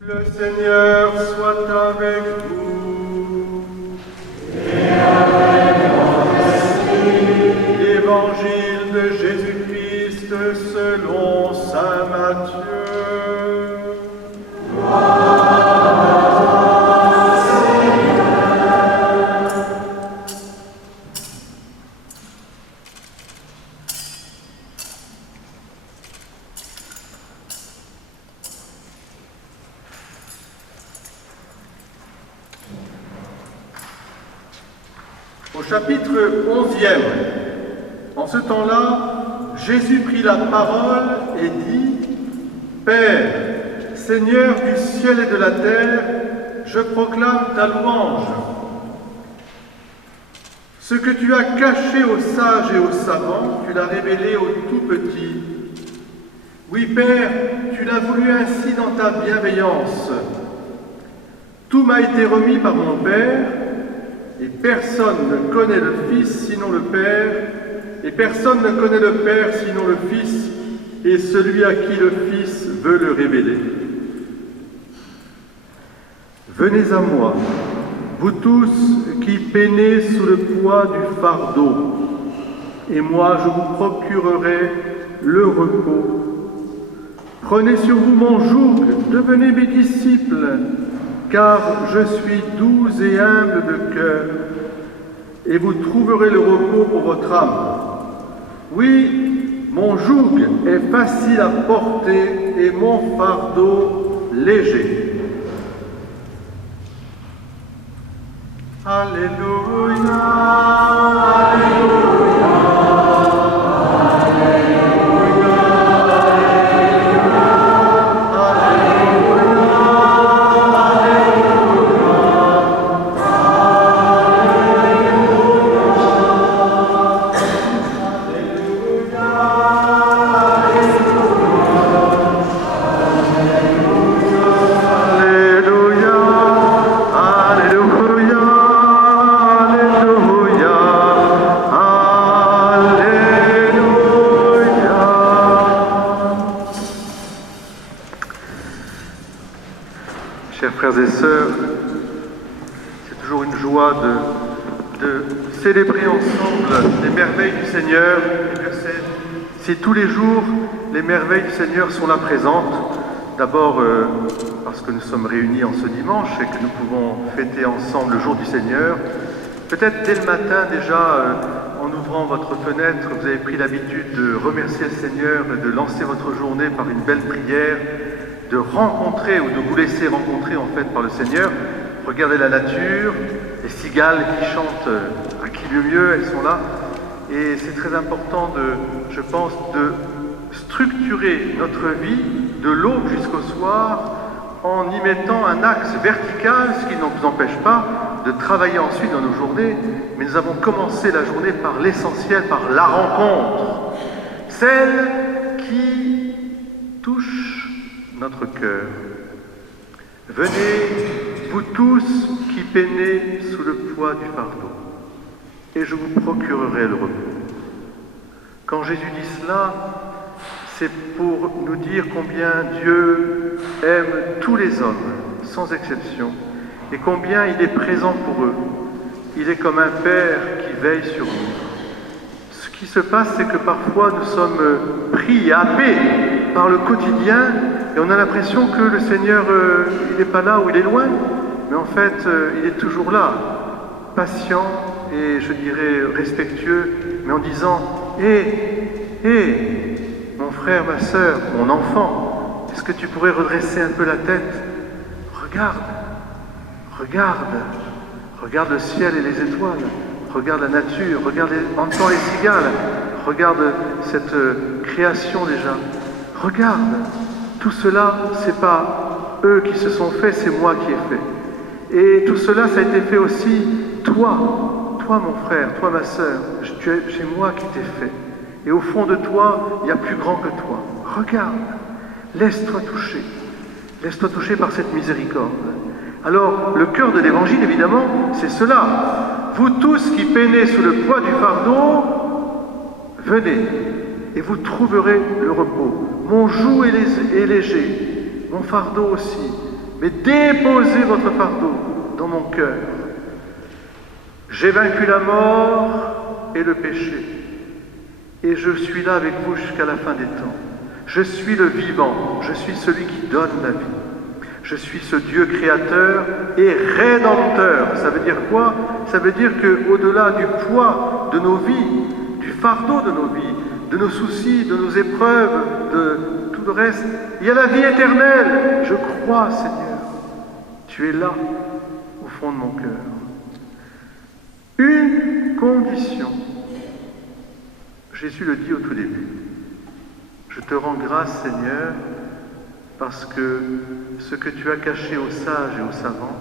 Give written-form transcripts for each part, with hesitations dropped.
Le Seigneur soit avec vous. Et avec ton esprit. Évangile de Jésus-Christ selon saint Matthieu. Au chapitre 11e, en ce temps-là, Jésus prit la parole et dit : Père, Seigneur du ciel et de la terre, je proclame ta louange. Ce que tu as caché aux sages et aux savants, tu l'as révélé aux tout petits. Oui, Père, tu l'as voulu ainsi dans ta bienveillance. Tout m'a été remis par mon Père, et personne ne connaît le Fils sinon le Père, et personne ne connaît le Père sinon le Fils, et celui à qui le Fils veut le révéler. Venez à moi, vous tous qui peinez sous le poids du fardeau, et moi je vous procurerai le repos. Prenez sur vous mon joug, devenez mes disciples, car je suis doux et humble de cœur, et vous trouverez le repos pour votre âme. Oui, mon joug est facile à porter et mon fardeau léger. Alléluia, Alléluia. Chers frères et sœurs, c'est toujours une joie de célébrer ensemble les merveilles du Seigneur. Si tous les jours les merveilles du Seigneur sont là présentes, d'abord parce que nous sommes réunis en ce dimanche et que nous pouvons fêter ensemble le jour du Seigneur, peut-être dès le matin déjà, en ouvrant votre fenêtre, vous avez pris l'habitude de remercier le Seigneur et de lancer votre journée par une belle prière, de rencontrer ou de vous laisser rencontrer en fait par le Seigneur. Regardez la nature, les cigales qui chantent à qui mieux, elles sont là. Et c'est très important je pense, de structurer notre vie de l'aube jusqu'au soir en y mettant un axe vertical, ce qui ne nous empêche pas de travailler ensuite dans nos journées. Mais nous avons commencé la journée par l'essentiel, par la rencontre, celle qui touche notre cœur. Venez, vous tous qui peinez sous le poids du fardeau, et je vous procurerai le repos. Quand Jésus dit cela, c'est pour nous dire combien Dieu aime tous les hommes, sans exception, et combien il est présent pour eux. Il est comme un père qui veille sur nous. Ce qui se passe, c'est que parfois nous sommes pris et happés par le quotidien, et on a l'impression que le Seigneur, il n'est pas là ou il est loin, mais en fait, il est toujours là, patient et je dirais respectueux, mais en disant « Hé, mon frère, ma sœur, mon enfant, est-ce que tu pourrais redresser un peu la tête? Regarde le ciel et les étoiles, regarde la nature, entends les cigales, regarde cette création déjà, regarde. Tout cela, c'est pas eux qui se sont faits, c'est moi qui ai fait. Et tout cela, ça a été fait aussi, toi mon frère, toi ma sœur, c'est moi qui t'ai fait. Et au fond de toi, il y a plus grand que toi. Regarde, laisse-toi toucher par cette miséricorde. Alors, le cœur de l'Évangile, évidemment, c'est cela. Vous tous qui peinez sous le poids du fardeau, venez, et vous trouverez le repos. Mon joug est léger, mon fardeau aussi. mais déposez votre fardeau dans mon cœur. J'ai vaincu la mort et le péché, et je suis là avec vous jusqu'à la fin des temps. Je suis le vivant, je suis celui qui donne la vie. Je suis ce Dieu créateur et rédempteur. Ça veut dire quoi? Ça veut dire qu'au-delà du poids de nos vies, du fardeau de nos vies, de nos soucis, de nos épreuves, de tout le reste, il y a la vie éternelle. Je crois, Seigneur, tu es là, au fond de mon cœur. Une condition. Jésus le dit au tout début. Je te rends grâce, Seigneur, parce que ce que tu as caché aux sages et aux savants,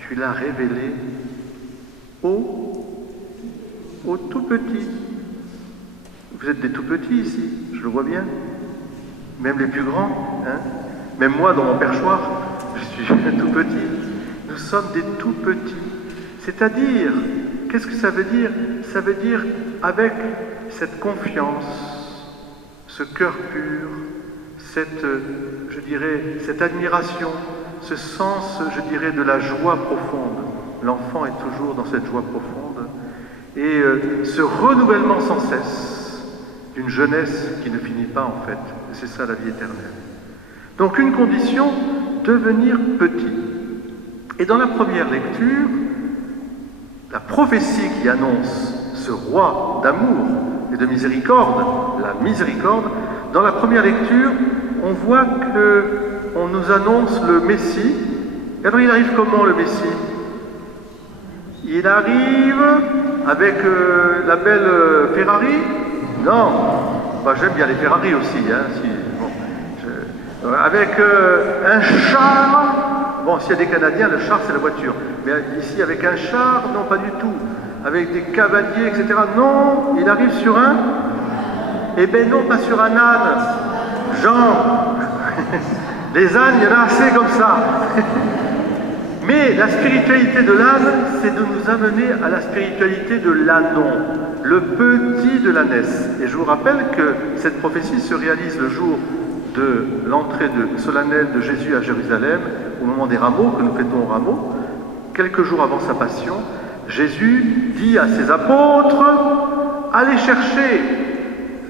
tu l'as révélé aux tout petits. Vous êtes des tout petits ici, je le vois bien. Même les plus grands, hein. Même moi, dans mon perchoir, je suis tout petit. Nous sommes des tout petits. C'est-à-dire, qu'est-ce que ça veut dire? Ça veut dire avec cette confiance, ce cœur pur, cette admiration, ce sens, je dirais, de la joie profonde. L'enfant est toujours dans cette joie profonde. Et ce renouvellement sans cesse d'une jeunesse qui ne finit pas, en fait. C'est ça la vie éternelle. Donc une condition, devenir petit. Et dans la première lecture, la prophétie qui annonce ce roi d'amour et de miséricorde, la miséricorde, dans la première lecture, on voit qu'on nous annonce le Messie. Et alors il arrive comment le Messie? Il arrive avec la belle Ferrari? Non, bah, j'aime bien les Ferrari aussi. Hein, avec un char. Bon, s'il y a des Canadiens, le char c'est la voiture. Mais ici avec un char, non pas du tout. Avec des cavaliers, etc. Non, il arrive sur un... Eh bien non, pas sur un âne. Jean, les ânes, il y en a assez comme ça. Mais la spiritualité de l'âne, c'est de nous amener à la spiritualité de l'ânon, le petit de l'ânesse. Et je vous rappelle que cette prophétie se réalise le jour de l'entrée solennelle de Jésus à Jérusalem, au moment des rameaux, que nous fêtons aux rameaux. Quelques jours avant sa passion, Jésus dit à ses apôtres, allez chercher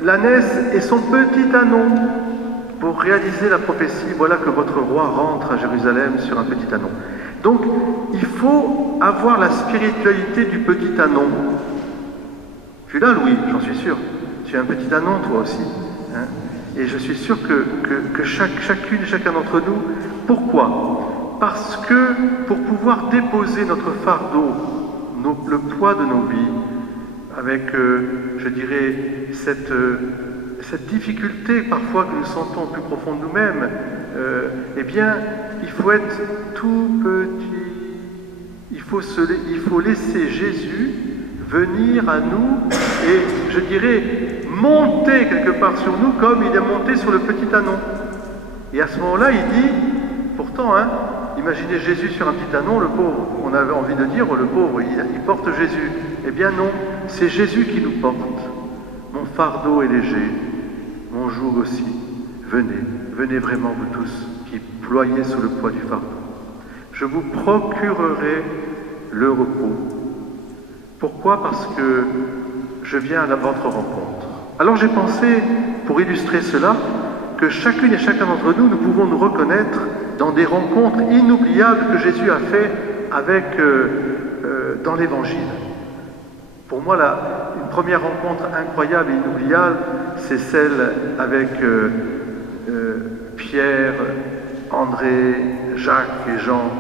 l'ânesse et son petit ânon pour réaliser la prophétie. Voilà que votre roi rentre à Jérusalem sur un petit ânon. Donc, il faut avoir la spiritualité du petit ânon. Tu es là, Louis, j'en suis sûr. Tu es un petit ânon, toi aussi. Hein? Et je suis sûr que chacune et chacun d'entre nous, pourquoi? Parce que pour pouvoir déposer notre fardeau, le poids de nos vies, avec, je dirais, cette difficulté parfois que nous sentons au plus profond de nous-mêmes, eh bien, il faut être tout petit. Il faut laisser Jésus venir à nous et, je dirais, monter quelque part sur nous comme il est monté sur le petit ânon. Et à ce moment-là, il dit, pourtant, hein, imaginez Jésus sur un petit ânon, le pauvre. On avait envie de dire, oh, le pauvre, il porte Jésus. Eh bien non, c'est Jésus qui nous porte. Mon fardeau est léger, mon joug aussi. Venez, venez vraiment vous tous qui ployez sous le poids du fardeau. Je vous procurerai le repos. Pourquoi? Parce que je viens à votre rencontre. Alors j'ai pensé, pour illustrer cela, que chacune et chacun d'entre nous, nous pouvons nous reconnaître dans des rencontres inoubliables que Jésus a fait dans l'Évangile. Pour moi, une première rencontre incroyable et inoubliable, c'est celle avec Pierre, André, Jacques et Jean.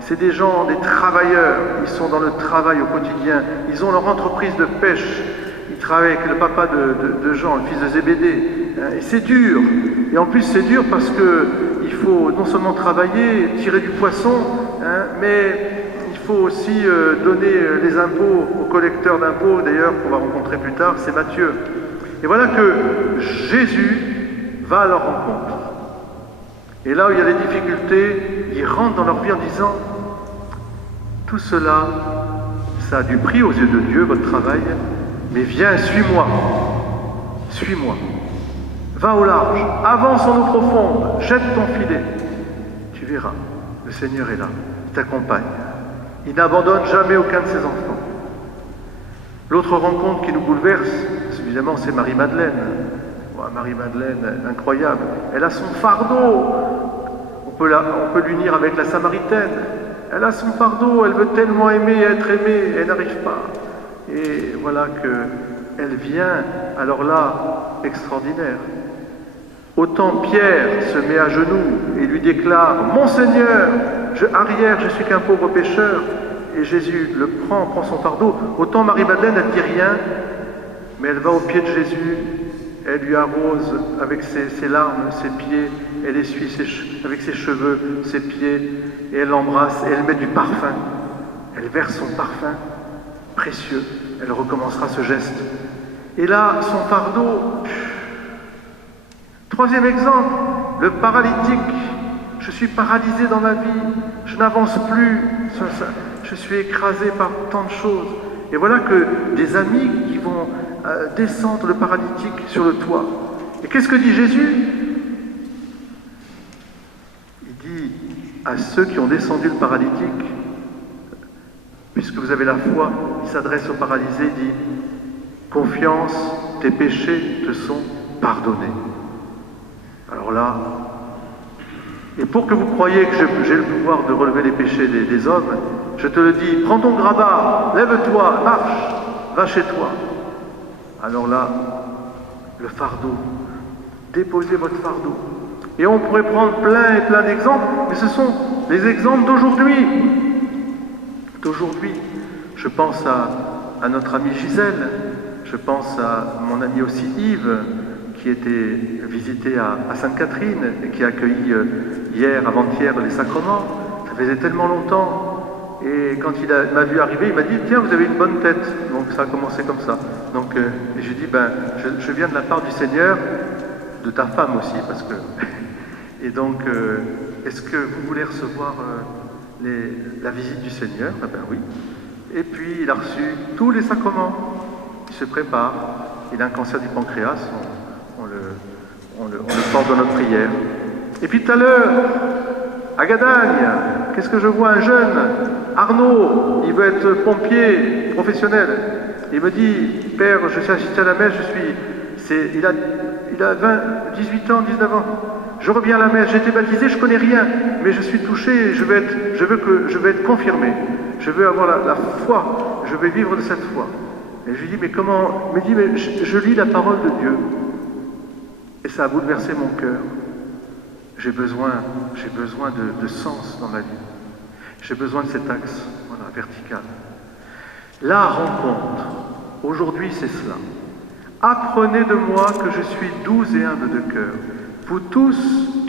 C'est des gens, des travailleurs, ils sont dans le travail au quotidien, ils ont leur entreprise de pêche, ils travaillent avec le papa de Jean, le fils de Zébédée, et c'est dur. Et en plus c'est dur parce qu'il faut non seulement travailler, tirer du poisson, mais il faut aussi donner les impôts au collecteur d'impôts, d'ailleurs, qu'on va rencontrer plus tard, c'est Matthieu. Et voilà que Jésus va à leur rencontre. Et là où il y a des difficultés, il rentre dans leur vie en disant « Tout cela, ça a du prix aux yeux de Dieu, votre travail, mais viens, suis-moi, suis-moi. Va au large, avance en eau profonde, jette ton filet. tu verras, le Seigneur est là, il t'accompagne. Il n'abandonne jamais aucun de ses enfants. L'autre rencontre qui nous bouleverse, évidemment, c'est Marie-Madeleine. Marie-Madeleine, incroyable. Elle a son fardeau. On peut l'unir avec la Samaritaine. Elle a son fardeau, elle veut tellement aimer et être aimée, elle n'arrive pas. Et voilà qu'elle vient, alors là, extraordinaire. Autant Pierre se met à genoux et lui déclare « Mon Seigneur, je suis qu'un pauvre pécheur ». Et Jésus le prend son fardeau. Autant Marie-Madeleine, elle ne dit rien, mais elle va au pied de Jésus, elle lui arrose avec ses larmes, ses pieds, elle essuie avec ses cheveux, ses pieds, et elle l'embrasse, et elle met du parfum. Elle verse son parfum précieux. Elle recommencera ce geste. Et là, son fardeau. Troisième exemple, le paralytique. Je suis paralysé dans ma vie, je n'avance plus, je suis écrasé par tant de choses. Et voilà que des amis qui vont descendre le paralytique sur le toit. Et qu'est-ce que dit Jésus? Il dit à ceux qui ont descendu le paralytique, puisque vous avez la foi, il s'adresse au paralysé, il dit « Confiance, tes péchés te sont pardonnés. » Alors là, et pour que vous croyiez que j'ai le pouvoir de relever les péchés des hommes, je te le dis, prends ton grabat, lève-toi, marche, va chez toi. Alors là, le fardeau, déposez votre fardeau. Et on pourrait prendre plein et plein d'exemples, mais ce sont les exemples d'aujourd'hui. D'aujourd'hui. Je pense à notre amie Gisèle, je pense à mon ami aussi Yves, qui était visité à Sainte-Catherine et qui a accueilli hier, avant-hier, les sacrements. Ça faisait tellement longtemps. Et quand il m'a vu arriver, il m'a dit « Tiens, vous avez une bonne tête ». Donc ça a commencé comme ça. Donc et j'ai dit « je viens de la part du Seigneur, de ta femme aussi, parce que… » Et donc, est-ce que vous voulez recevoir la visite du Seigneur? Ah ben oui. Et puis, il a reçu tous les sacrements. Il se prépare. Il a un cancer du pancréas. On le porte dans notre prière. Et puis tout à l'heure, à Gadagne, qu'est-ce que je vois? Un jeune, Arnaud, il veut être pompier professionnel. Il me dit, Père, je suis assisté à la messe, il a 18 ans, 19 ans. Je reviens à la messe, j'ai été baptisé, je connais rien, mais je suis touché et je veux être confirmé. Je veux avoir la foi, je veux vivre de cette foi. Et je lui dis, mais comment? Il me dit, mais je lis la parole de Dieu. Et ça a bouleversé mon cœur. J'ai besoin de sens dans ma vie. J'ai besoin de cet axe, voilà, vertical. La rencontre, aujourd'hui c'est cela. Apprenez de moi que je suis doux et humble de cœur. Vous tous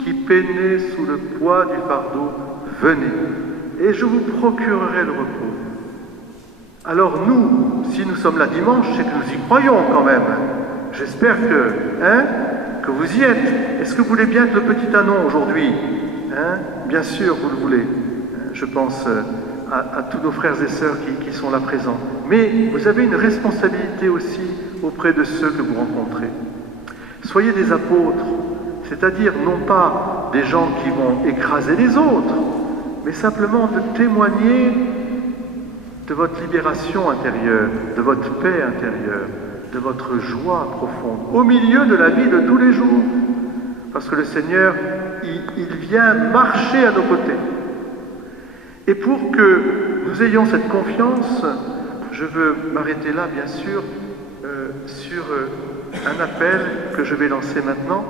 qui peinez sous le poids du fardeau, venez, et je vous procurerai le repos. Alors nous, si nous sommes là dimanche, c'est que nous y croyons quand même. J'espère que vous y êtes. Est-ce que vous voulez bien être le petit anon aujourd'hui? Bien sûr, vous le voulez. Je pense à tous nos frères et sœurs qui sont là présents. Mais vous avez une responsabilité aussi auprès de ceux que vous rencontrez. Soyez des apôtres, c'est-à-dire non pas des gens qui vont écraser les autres, mais simplement de témoigner de votre libération intérieure, de votre paix intérieure, de votre joie profonde, au milieu de la vie de tous les jours. Parce que le Seigneur, il vient marcher à nos côtés. Et pour que nous ayons cette confiance, je veux m'arrêter là, bien sûr, sur un appel que je vais lancer maintenant.